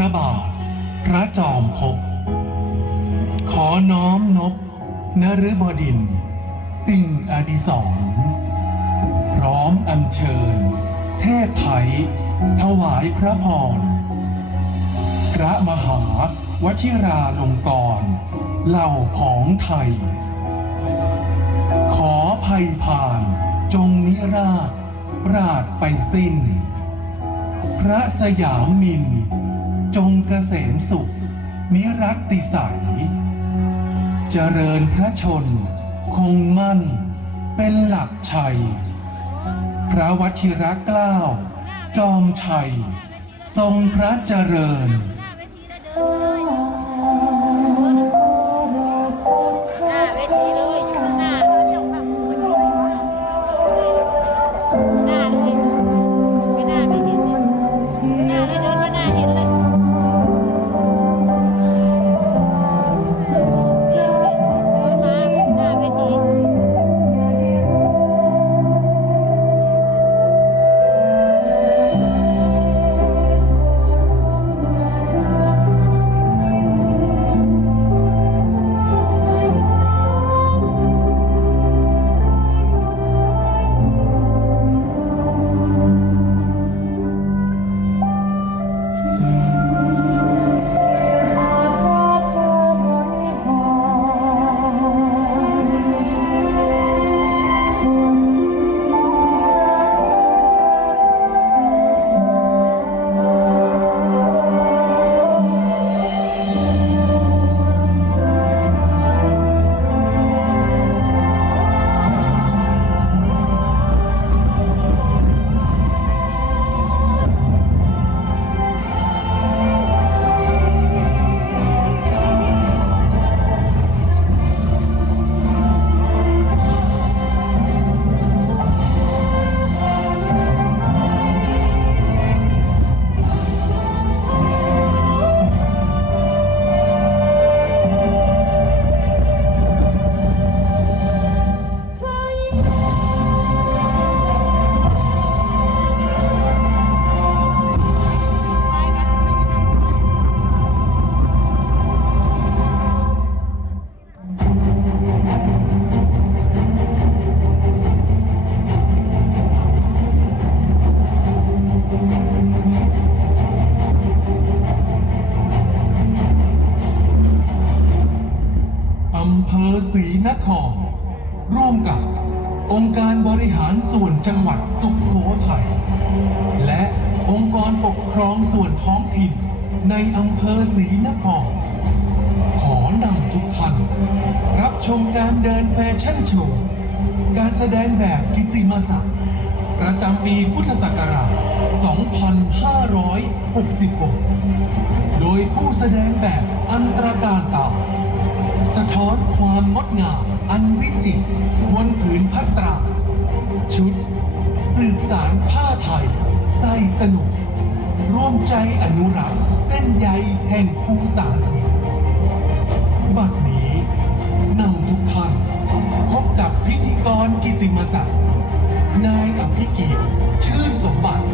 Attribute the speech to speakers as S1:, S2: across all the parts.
S1: ระบาท พระจอมภพขอน้อมนบนฤบดินทร์ปิ่งอดิศรพร้อมอัญเชิญ เทพไทยถวายพระพร พระมหาวชิราลงกรณเหล่าผองไทย ขอภัยผ่านจงนิราชปราดไปสิ้น พระสยามมิน จงเกษมสุข นิรัตติสายเจริญพระชน คงมั่น เป็นหลักชัย พระวชิรเกล้า จอมชัย ทรงพระเจริญ
S2: ห อง
S1: ค์การบริหารส่วนจังหวัดสุโขทัย และองค์กรปกครองส่วนท้องถิ่นในอำเภอศรีนคร ขอนำทุกท่าน รับชมการเดินแฟชั่นโชว์ การแสดงแบบกิตติมศักดิ์ประจำปีพุทธศักราช 2566 โดยผู้แสดงแบบอันตรการตา สะท้อนความงดงาม อันวิจิตรบนผืนพัตรา ชุด สืบสารผ้าไทย ใส่สนุก ร่วมใจอนุรักษ์ เส้นใยแห่งภูสาสินบัดนี้นำทุกท่านพบกับพิธีกรกิติมศักดิ์นายอภิเกียรติชื่นสมบัติ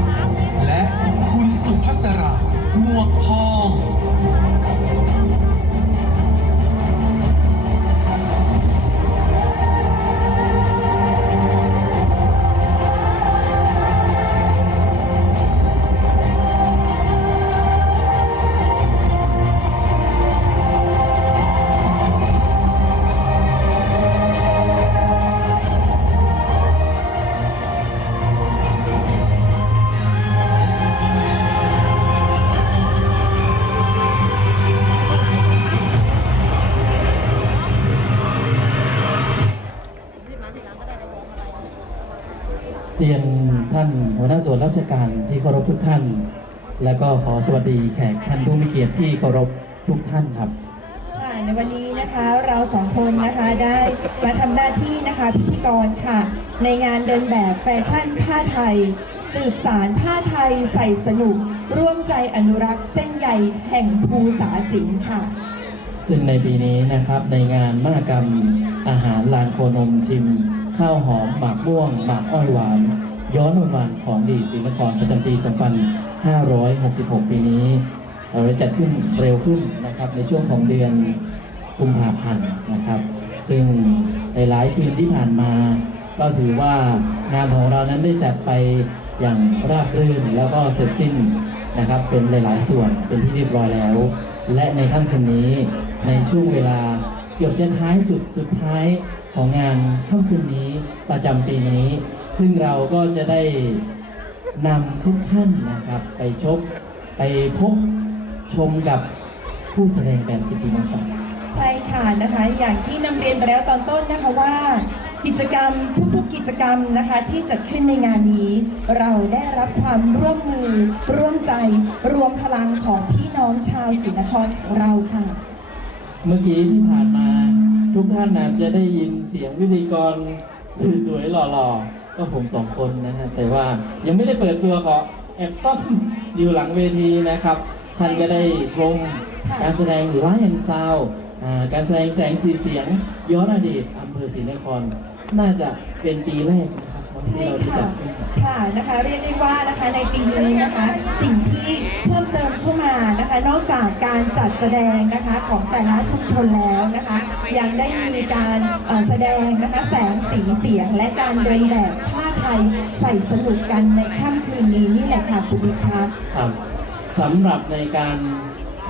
S1: หัว
S3: หน้าส่วนราชการที่เคารพทุกท่าน และก็ขอสวัสดีแขกท่านผู้มีเกียรติที่เคารพทุกท่านครับ
S4: ค่ะในวันนี้นะคะเราสองคนนะคะได้มาทำหน้าที่นะคะพิธีกรค่ะ ในงานเดินแบบแฟชั่นผ้าไทย สืบสารผ้าไทยใส่สนุก ร่วมใจอนุรักษ์เส้นใยแห่งภูษาสิงห์ค่ะ
S3: ซึ่งในปีนี้นะครับในงานมหกรรมอาหารลานโคนมชิม ข้าวหอมหมากม่วงหมากอ้อยหวาน ย้อนวันวานของดีศรีนครประจำปี 2566 ปีนี้เราจัดขึ้นเร็วขึ้นนะครับในช่วงของเดือนกุมภาพันธ์นะครับ ซึ่งในหลายคืนที่ผ่านมา ก็ถือว่างานของเรานั้นได้จัดไปอย่างราบรื่นแล้วก็เสร็จสิ้นนะครับเป็นหลาย ๆ ส่วนเป็นที่เรียบร้อยแล้ว และในค่ำคืนนี้ในช่วงเวลาเกือบจะท้ายสุดสุดท้ายของงานค่ำคืนนี้ประจำปีนี้ ซึ่งเราก็จะได้นำทุกท่านนะครับ ไปชบไปพบชมกับผู้แสดงแบบกิตติมศักดิ์
S4: ใช่ค่ะนะคะ อย่างที่นำเรียนไปแล้วตอนต้นนะคะว่า กิจกรรมทุกๆกิจกรรมนะคะที่จัดขึ้นในงานนี้ เราได้รับความร่วมมือ ร่วมใจรวมพลังของพี่น้องชาวศรีนครของเราค่ะ
S3: เมื่อกี้ที่ผ่านมาทุกท่านนะจะได้ยินเสียงพิธีกรสวยๆหล่อๆ ก็ผมสองคนนะฮะแต่ว่ายังไม่ได้เปิดตัวขอแอบซ่อนอยู่หลังเวทีนะครับ ท่านก็ได้ชมการแสดงไลฟ์แอนด์ซาวการแสดงแสงสีเสียงย้อนอดีตอำเภอศรีนคร น่าจะเป็นปีแรกนะครับที่เราได้
S4: ค่ะ
S3: จัด
S4: ค่ะนะคะเรียกได้ว่านะคะในปีนี้นะคะ สิ่งที่ นะคะนอกจากการจัดแสดงนะคะของแต่ละชุมชนแล้วนะคะ ยังได้มีการแสดงนะคะแสงสีเสียง และการเดินแบบผ้าไทยใส่สนุกกันในค่ำคืนนี้นี่แหละค่ะคุณบิ๊กคะ
S3: ครับสำหรับในการ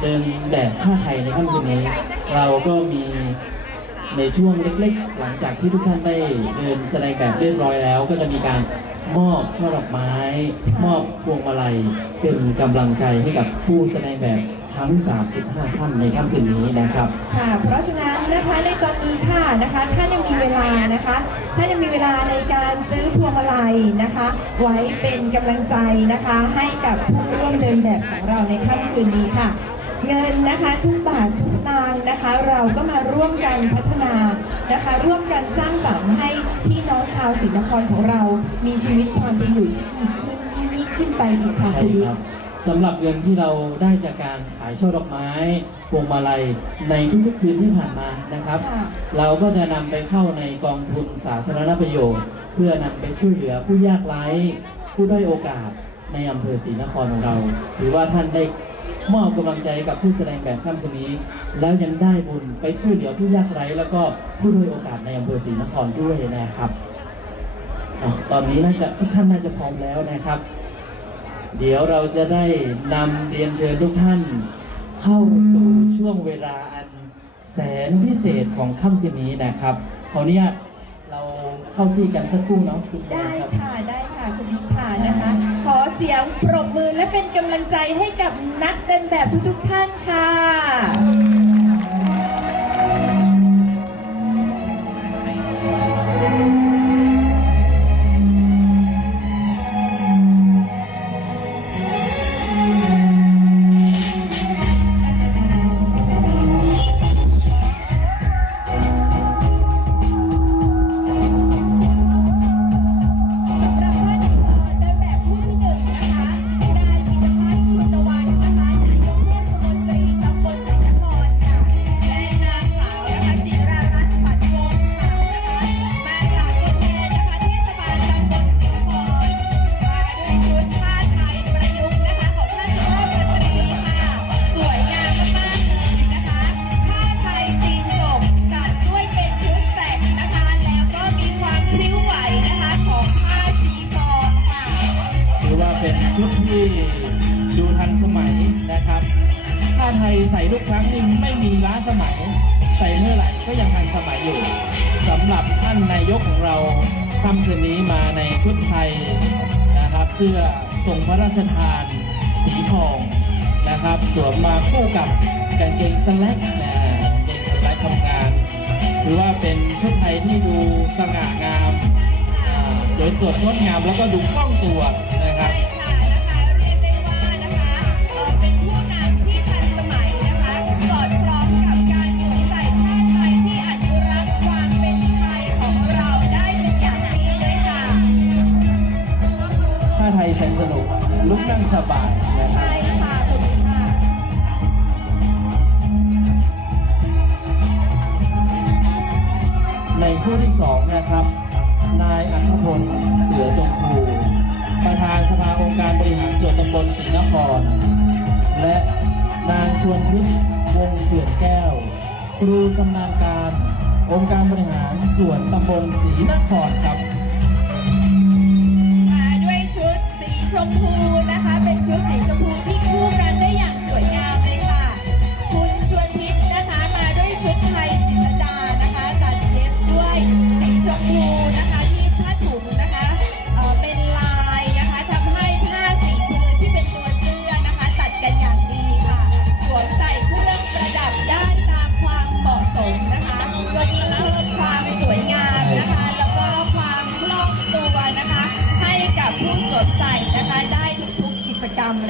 S3: เดินแบบผ้าไทยในค่ำคืนนี้ เราก็มีในช่วงเล็กๆ หลังจากที่ทุกท่านได้เดินแสดงแบบเรียบร้อยแล้ว ก็จะมีการ มอบช่อดอกไม้ มอบพวงมาลัยเป็นกำลังใจให้กับผู้แสดงแบบทั้ง 35 ท่านในค่ำคืนนี้นะครับ
S4: ค่ะ เพราะฉะนั้นนะคะในตอนนี้ค่ะนะคะถ้านยังมีเวลานะคะถ้านยังมีเวลาในการซื้อพวงมาลัยนะคะ ไว้เป็นกำลังใจนะคะให้กับผู้ร่วมเดินแบบของเราในค่ำคืนนี้ค่ะ เงินนะคะทุกบาททุกสตางค์นะคะ เราก็มาร่วมกันพัฒนา นะคะ ร่วมกันสร้างสรรค์ให้พี่น้องชาวศรีนครของเรา มีชีวิตความเป็นอยู่ที่ดีขึ้นยิ่งๆขึ้นไปอีกค่ะ
S3: ใช่
S4: คุณบิ๊
S3: ค
S4: ก
S3: รับสำหรับเงินที่เราได้จากการขายช่อดอกไม้พวงมาลัยในทุกๆคืนที่ผ่านมานะครับ
S4: ค่ะ
S3: เราก็จะนำไปเข้าในกองทุนสาธารณประโยชน์ เพื่อนำไปช่วยเหลือผู้ยากไร้ผู้ด้อยโอกาสในอำเภอศรีนครของเรา ถือว่าท่านได้ มอบกำลังใจกับผู้แสดงแบบค่ำคืนนี้ แล้วยังได้บุญไปช่วยเหลือผู้ยากไร้แล้วก็ผู้ด้อยโอกาสในอำเภอศรีนครด้วยนะครับอตอนนี้น่าจะทุกท่านน่าจะพร้อมแล้วนะครับ เดี๋ยวเราจะได้นำเรียนเชิญทุกท่าน เข้าสู่ช่วงเวลาอันแสนพิเศษของค่ำคืนนี้นะครับขออนุญาตเราเข้าที่กันสักครู่เนาะคุณ
S4: ได้ค่ะได้ค่ะคุณบิ๊กค่ะนะคะ สียงปรบมือและเป็นกำลังใจให้กับนักเดินแบบทุกๆท่านค่ะ งเราค่ำคืนนี้มา
S3: ในชุดไทยนะครับ เสื้อทรงพระราชทาน สีทองนะครับ สวมมาคู่กับกางเกงสแล็กนะกางเกงสแล็กทำงาน ถือว่าเป็นชุดไทยที่ดูสง่างาม สวยสดงดงามแล้วก็ดูคล่องตัว
S4: มบ
S3: ลศรีนคร และนางชวนพิษวงเกลื่อนแก้ว ครูชำนาญการ องค์การบริหารส่วนตำบลศรีนครครับ
S4: มาด้วยชุดสีชมพูนะคะ เป็นชุดสีชมพูที่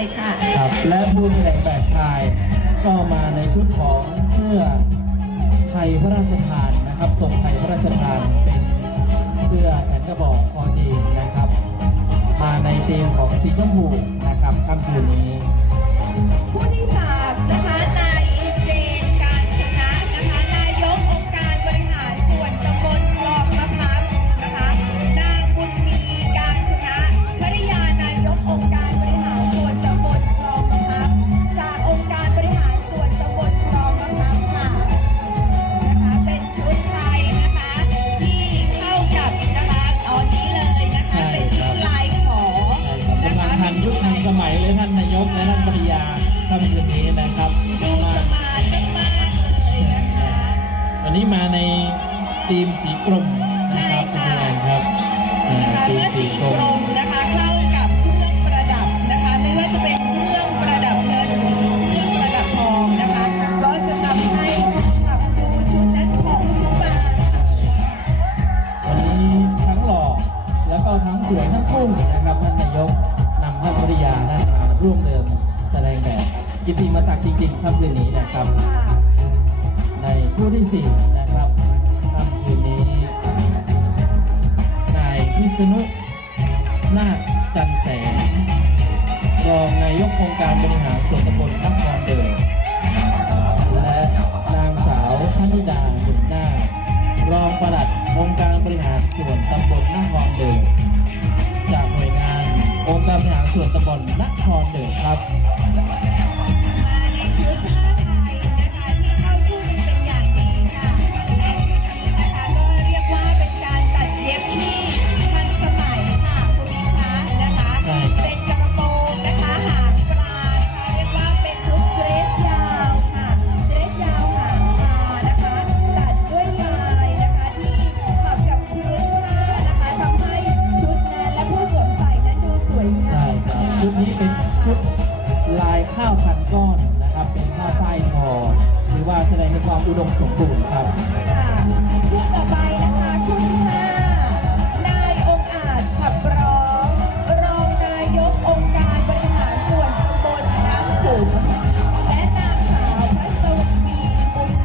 S4: ยค่ะ ครับและผู้
S3: แสดงแบบชายก็มาในชุดของเสื้อไทยพระราชทานนะครับส่งไทยพระราชทานเป็นเสื้อแขนกระบอกคอจีนนะครับ มาในเตีมของสีชมพูนะครับค่ำคืนนี้
S4: ผู้ที่สามนะคะนาย ที่4นะค
S3: รับ
S4: ค่ำ
S3: คืนนี้นา
S4: ย
S3: พิษณุนาคจันแสงรองนายกองค์การบริหารส่วนตำบลนครเดิมและนางสาวพนิดาบุญนารองปลัดองค์การบริหารส่วนตำบลนครเดิมจากหน่วยงานองค์การบริหารส่วนตำบลนครเดิมครับ
S4: ข้าวพัน
S3: ก้อนนะครับ เป็นข้าวไส้ายทองหรือว่าแสดงถึความอุดมสมบูรณ์ครับ
S4: ค่ะคู่ต่อไปนะคะคุณที่